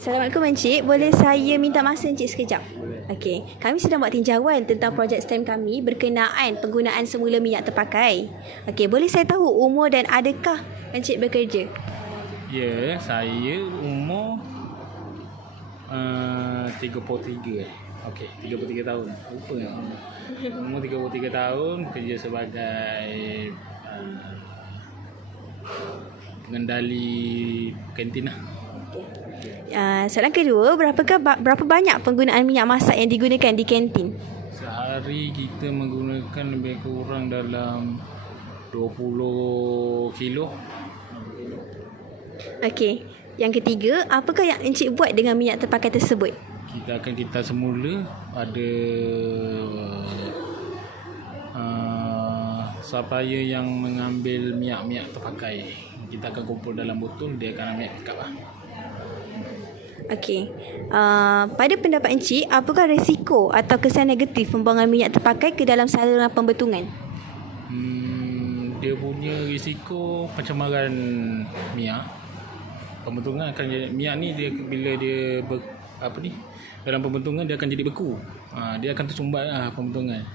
Assalamualaikum Encik. Boleh saya minta masa Encik sekejap? Okey. Kami sedang buat tinjauan tentang projek STEM kami berkenaan penggunaan semula minyak terpakai. Okey, boleh saya tahu umur dan adakah Encik bekerja? Ya, saya umur uh, 33 eh. Okey, 33 tahun. Lupa nak. Umur 33 tahun kerja sebagai uh, pengendali kantin lah. Uh, soalan kedua, berapakah berapa banyak penggunaan minyak masak yang digunakan di kantin? Sehari kita menggunakan lebih kurang dalam 20 kilo. Okey. Yang ketiga, apakah yang Encik buat dengan minyak terpakai tersebut? Kita akan kita semula ada uh, supplier yang mengambil minyak-minyak terpakai. Kita akan kumpul dalam botol, dia akan ambil pick up lah. Okey. Uh, pada pendapat Encik, apakah risiko atau kesan negatif pembuangan minyak terpakai ke dalam saluran pembetungan? Hmm, dia punya risiko pencemaran minyak. Pembentungan akan jadi minyak ni dia bila dia ber, apa ni dalam pembentungan dia akan jadi beku. Ha, dia akan tersumbat lah pembentungan.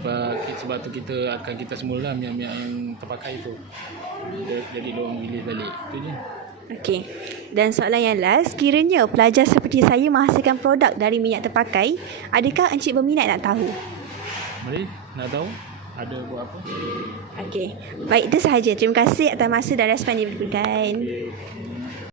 Sebab, sebab tu kita akan kita semula minyak-minyak yang terpakai tu. Dia, jadi diorang release balik. Itu je. Okey. Dan soalan yang last, kiranya pelajar seperti saya menghasilkan produk dari minyak terpakai, adakah Encik berminat nak tahu? Boleh? Nak tahu? Ada buat apa? Okey. Baik, itu sahaja. Terima kasih atas masa dan respon yang diberikan. Okay.